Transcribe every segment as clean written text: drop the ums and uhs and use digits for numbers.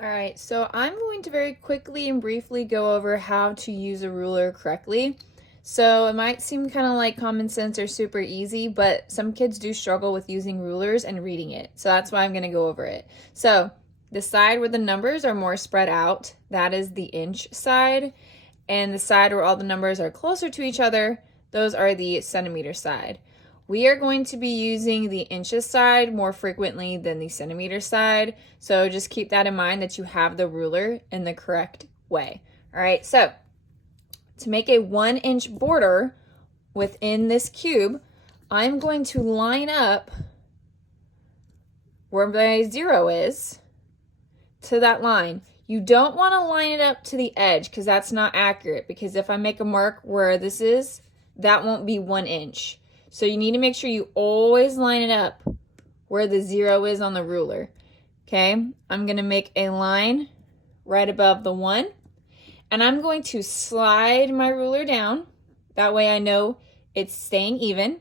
All right, so I'm going to very quickly and briefly go over how to use a ruler correctly. So it might seem kind of like common sense or super easy, but some kids do struggle with using rulers and reading it. So that's why I'm going to go over it. So the side where the numbers are more spread out, that is the inch side. And the side where all the numbers are closer to each other, those are the centimeter side. We are going to be using the inches side more frequently than the centimeter side. So just keep that in mind that you have the ruler in the correct way. All right, so to make a 1-inch border within this cube, I'm going to line up where my 0 is to that line. You don't want to line it up to the edge because that's not accurate, because if I make a mark where this is, that won't be 1 inch. So you need to make sure you always line it up where the 0 is on the ruler. Okay, I'm going to make a line right above the 1, and I'm going to slide my ruler down. That way I know it's staying even.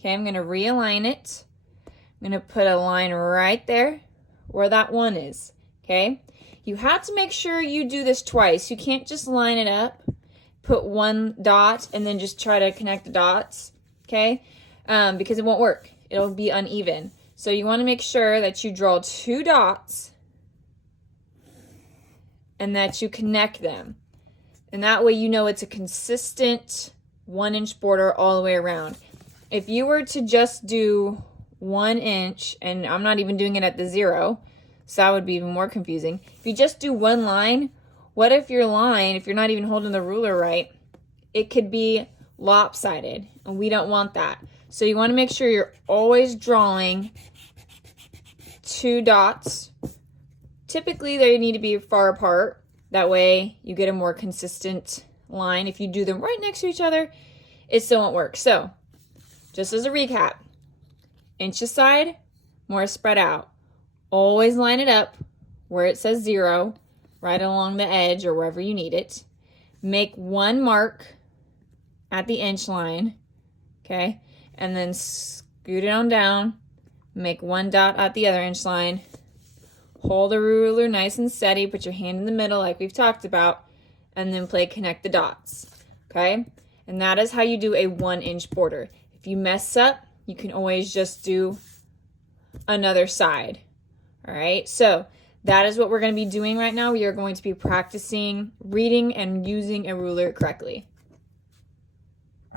Okay, I'm going to realign it. I'm going to put a line right there where that 1 is. Okay, you have to make sure you do this twice. You can't just line it up, put 1 dot, and then just try to connect the dots. Okay, because it won't work. It'll be uneven. So you want to make sure that you draw 2 dots and that you connect them. And that way you know it's a consistent 1-inch border all the way around. If you were to just do 1 inch, and I'm not even doing it at the 0, so that would be even more confusing. If you just do 1 line, what if your line, if you're not even holding the ruler right, it could be lopsided, and we don't want that. So you want to make sure you're always drawing 2 dots. Typically, they need to be far apart. That way you get a more consistent line. If you do them right next to each other, it still won't work. So just as a recap, inch aside, more spread out. Always line it up where it says 0, right along the edge or wherever you need it. Make 1 mark at the inch line, okay? And then scoot it on down, make 1 dot at the other inch line. Hold the ruler nice and steady, put your hand in the middle like we've talked about, and then play connect the dots, okay? And that is how you do a 1-inch border. If you mess up, you can always just do another side, all right? So that is what we're going to be doing right now. We are going to be practicing reading and using a ruler correctly.